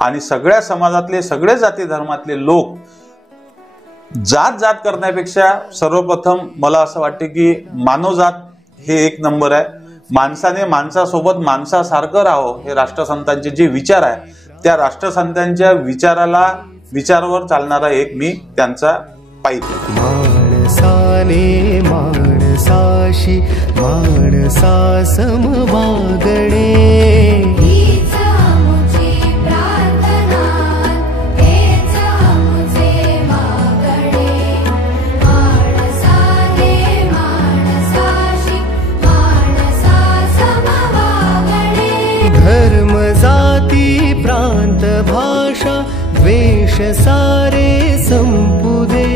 आणि सगळ्या समाजातले सगळे जाती धर्मातले लोक जात जात करण्यापेक्षा सर्वप्रथम मला असं वाटते की मानवजात हे एक नंबर आहे। माणसाने माणसासोबत माणसासारखं राहावं हे राष्ट्रसंतांचे जे विचार आहे त्या राष्ट्रसंतांच्या विचारावर चालणारा एक मी त्यांचा पाईक। माणसाने माणसाशी माणसा समवागणे धर्म जाती प्रांत भाषा वेश सारे संपुदे